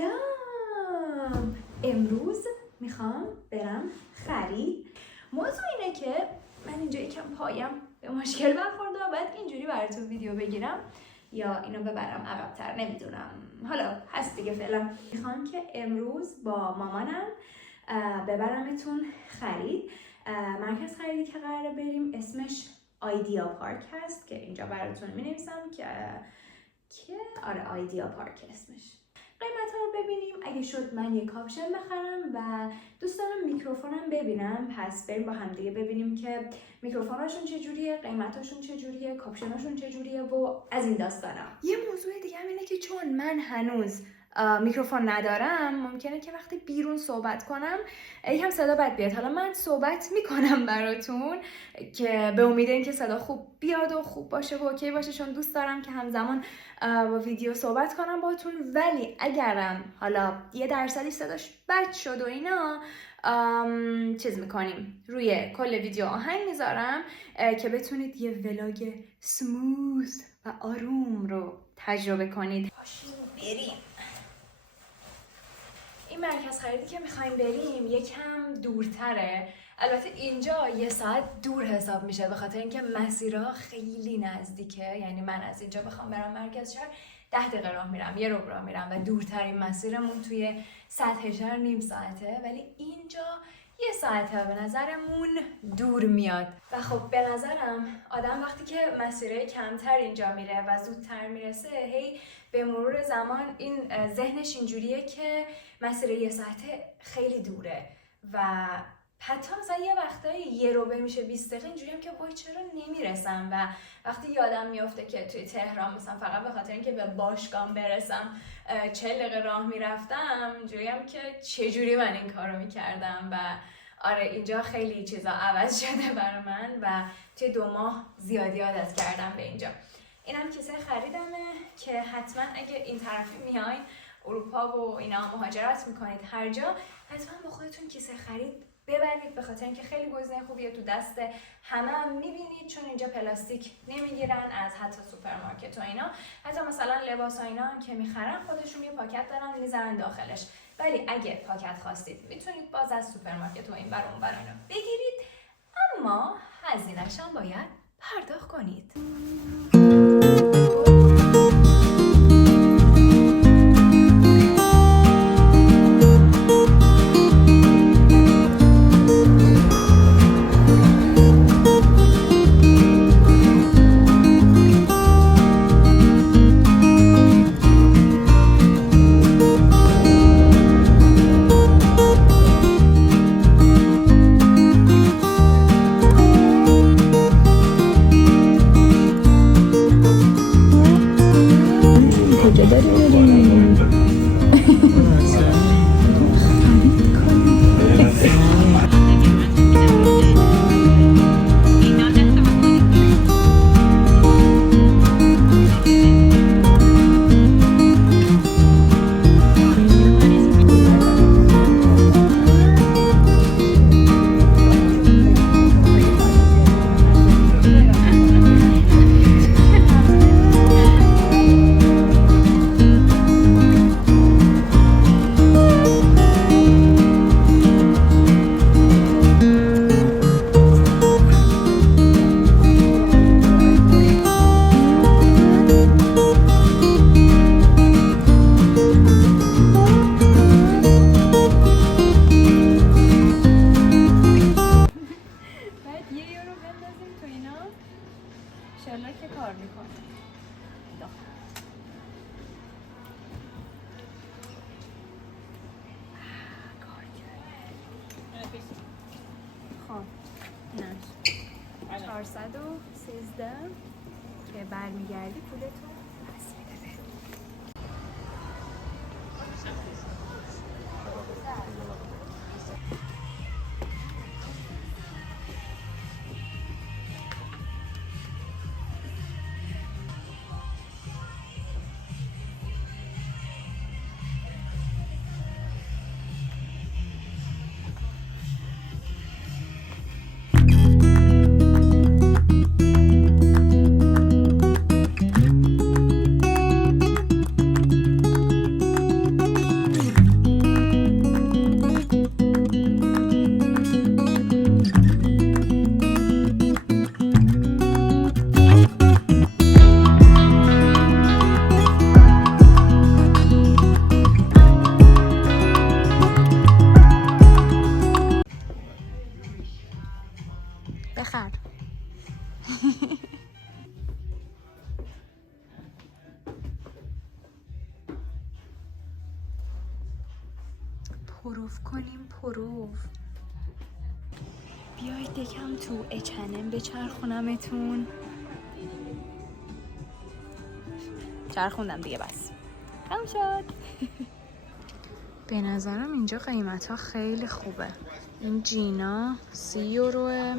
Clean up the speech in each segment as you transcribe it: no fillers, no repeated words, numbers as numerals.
سلام. امروز میخوام برم خرید. موضوع اینه که من اینجا یکم پایم به مشکل برخورده، باید اینجوری براتون ویدیو بگیرم یا اینو ببرم عقب‌تر، نمیدونم، حالا هست دیگه. فعلا میخوام که امروز با مامانم ببرمتون خرید. مرکز خریدی که قراره بریم اسمش آیدیا پارک هست که اینجا براتون مینویسم که آره آیدیا پارک اسمش. قیمت ها رو ببینیم، اگه شد من یه کاپشن بخرم و دوست دارم میکروفونم ببینم، پس بریم با هم دیگه ببینیم که میکروفوناشون چجوریه، قیمتاشون چجوریه، کاپشناشون چجوریه و از این داستانا. یه موضوع دیگه هم اینه که چون من هنوز میکروفون ندارم، ممکنه که وقتی بیرون صحبت کنم یکم صدا بد بیاد. حالا من صحبت میکنم براتون که به امید اینکه صدا خوب بیاد و خوب باشه و اوکی باشه، چون دوست دارم که همزمان با ویدیو صحبت کنم باهاتون. ولی اگرم حالا یه درصدی صداش بد شد و اینا، چیز میکنیم، روی کل ویدیو آهنگ میذارم که بتونید یه ولاگ سموث و آروم رو تجربه کنید. پاشیم بریم. این مرکز خریدی که میخوایم بریم یکم دورتره. البته اینجا یه ساعت دور حساب میشه به خاطر اینکه مسیرها خیلی نزدیکه. یعنی من از اینجا بخوام برم مرکز شهر 10 دقیقه راه میرم، یه ربع راه میرم و دورترین مسیرمون توی سطح شهر نیم ساعته، ولی اینجا یه ساعته به نظرمون دور میاد. و خب به نظرم آدم وقتی که مسیره کمتر اینجا میره و زودتر میرسه، هی به مرور زمان این ذهنش اینجوریه که مسیره یه ساعته خیلی دوره و حتی مثلا یه وقتایی یه ربع میشه 20 دقیقه، اینجوری هم که وای چرا نمیرسم. و وقتی یادم میفته که توی تهران مثلا فقط به خاطر اینکه به باشگاه برسم 40 دقیقه راه میرفتم، اینجوری هم که چجوری من این کارو میکردم. و آره اینجا خیلی چیزا عوض شده برای من و توی 2 ماه زیادی عادت کردم به اینجا. اینم کیسه خریدمه که حتما اگه این طرفی میاین اروپا و اینا مهاجرت میکنید هر جا، حتما با خودتون کیسه خرید ببرید، به خاطر اینکه خیلی گزینه خوبیه، تو دست همه میبینید، چون اینجا پلاستیک نمیگیرن از حتی سوپرمارکت و اینا. حتی مثلا لباس و اینا هم که میخرن خودشون یه پاکت دارن میذارن داخلش، ولی اگه پاکت خواستید میتونید باز از سوپرمارکت و این بر اون بر اینا بگیرید، اما هزینه‌ش هم باید پرداخت کنید. خب 413 که برمیگردی پولتون پس میده. پروف کنیم پروف. بیایید یکم تو H&M بچرخونمتون. چرخوندم دیگه بس تموم شد. به نظرم اینجا قیمت ها خیلی خوبه. این جینا 30 یوروه.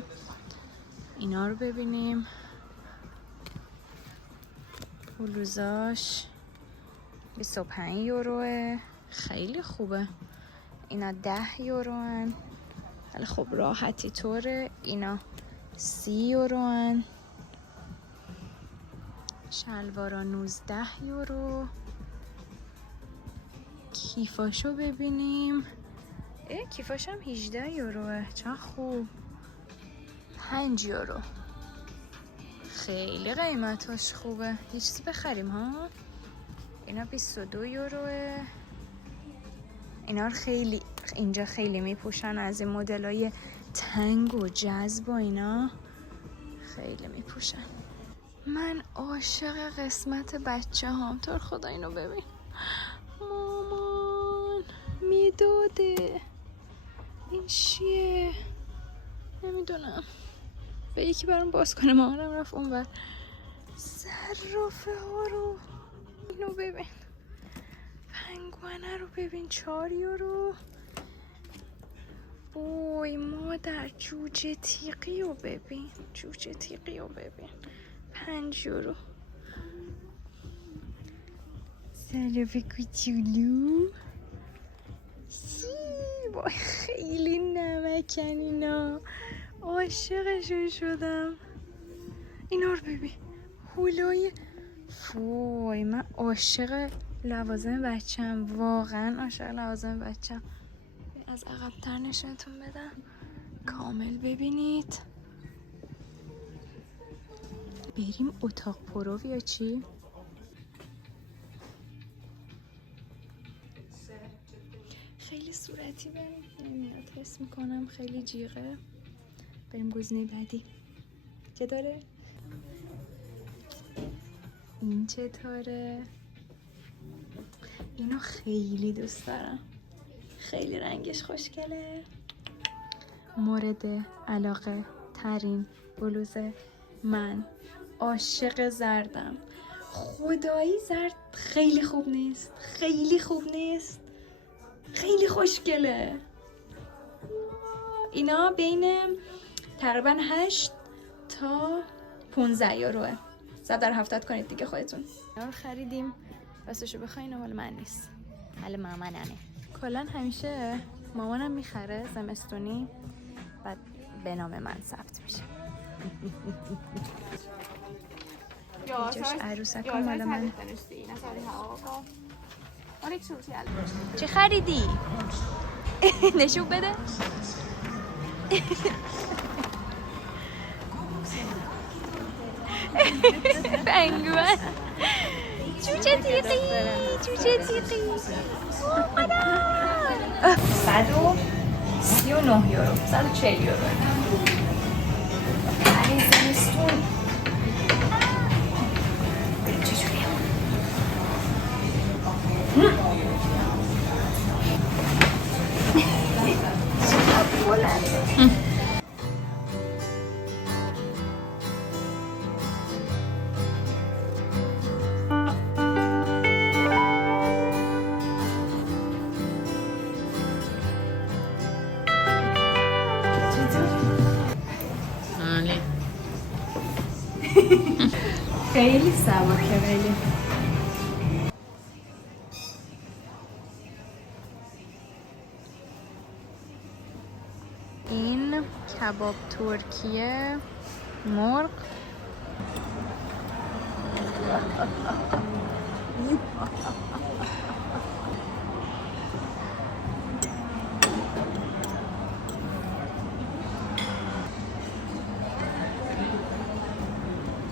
اینا رو ببینیم. بلوزاش 25 یوروه. خیلی خوبه. اینا 10 یورو هن. ولی خب راحتی طوره. اینا 30 یورو هن. شلوارا 19 یورو. کیفاشو ببینیم. کیفاش هم 18 یوروه. چه خوب. 5 یورو. خیلی قیمتاش خوبه. یه چیزی بخریم ها. اینا 22 یوروه. اینا رو خیلی اینجا خیلی میپوشن. از این مدلای تنگ و جذب و اینا خیلی میپوشن. من عاشق قسمت بچه هام. تو خدا اینو ببین. مامان میدوده. این چیه؟ نمیدونم. به یکی برام باز کنه. مامانم رفت اون بر. صرافه ها رو اینو ببین. پنگوانه رو ببین 4 یورو. وای مادر جوجه تیقی رو ببین. جوجه تیقی رو ببین 5 یورو. صرافه کوچولو. وای خیلی نمکن اینا. عاشقشون شدم. اینا رو ببین. هولوی. وای من عاشق لوازم بچم. واقعا عاشق لوازم بچم. از عقب‌تر نشونتون بدم کامل ببینید. بریم اتاق پرو یا چی؟ خیلی صورتی بریم. نمیاد حس میکنم خیلی جیغه. بریم گزینه بعدی. چطوره؟ این چطوره؟ اینو خیلی دوست دارم. خیلی رنگش خوشگله. مورد علاقه ترین بلوز من. عاشق زردم. خدایی زرد خیلی خوب نیست. خیلی خوب نیست. خیلی خوشگله. اینا بین تقریبا 8 تا 15 یوروه. 170 کنید دیگه خودتون. اینا رو خریدیم. راستشو بخواین مال من نیست. مال مامانمه. کلا همیشه مامانم میخره زمستونی بعد به نام من ثبت میشه. اینجاش عروسک مال من. چه خریدی؟ نشون بده. پنگوان. جوجه تیقی. جوجه تیقی. مادر 139 یورو. 140 یورو. برای زمستون. چجوریه؟ خیلی سبکه ولی این کباب ترکیه مرغ.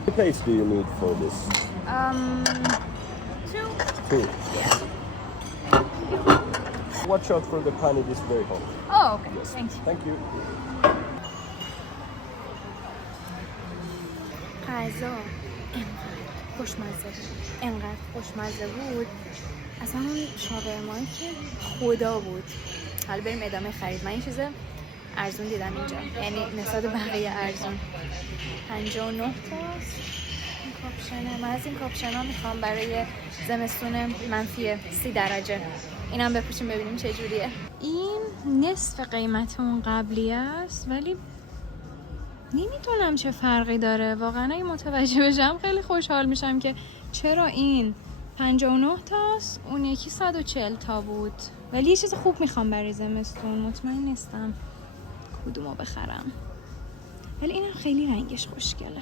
How many plates do you need for this? 2. 2. Yeah. Watch out for the tiny display hole. Oh, okay. Yes. Thank you. Thank you. غذا انقدر خوشمزه بود. اصلا اون شاورمایی که خدا بود. حالا بریم ادامه خرید. من این چیز ارزون دیدم اینجا، یعنی نسبت بقیه ارزون. 59 تاست این کاپشنه. من از این کاپشنا میخوام برای زمستون منفی 30 درجه. اینم بپوشیم ببینیم چه جوریه. این نصف قیمت اون قبلی است، ولی نمیدونم چه فرقی داره. واقعا اگه متوجه بشم خیلی خوشحال میشم که چرا این 59 تاست اون یکی 140 تا بود. ولی یه چیز خوب میخوام برای زمستون، مطمئن نیستم کدومو بخرم. ولی اینم خیلی رنگش خوشگله.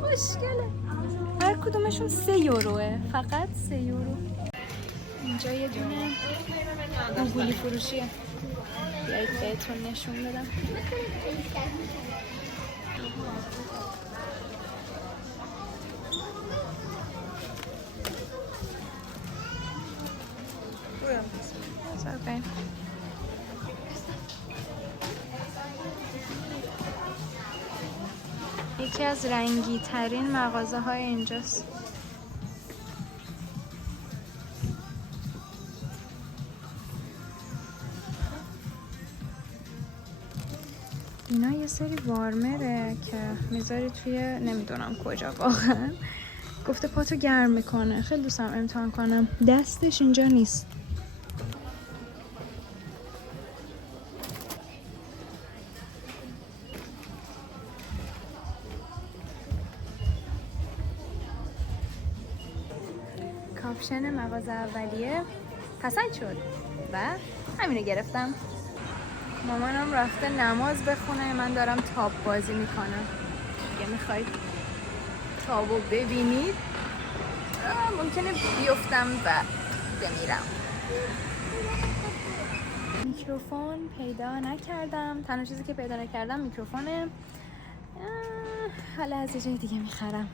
خوشگله. هر کدومشون 3 یوروه، فقط 3 یورو. اینجا یه دونه گوگلی فروشیه، بیایید بهتون نشون بدم. Okay. یکی از رنگی ترین مغازه های اینجاست. اینا یه سری وارمره که میذاری توی نمیدونم کجا واقعا. گفته پاتو گرم میکنه. خیلی دوستم امتحان کنم. دستش اینجا نیست. کاپشن مغازه اولیه پسند شد و همینو گرفتم. مامانم رفته نماز بخونه، من دارم تاب بازی میکنم. اگه میخواید تابو ببینید ممکنه بیفتم و بمیرم. میکروفون پیدا نکردم. تنها چیزی که پیدا نکردم میکروفونه. حالا از یه جای دیگه میخرم.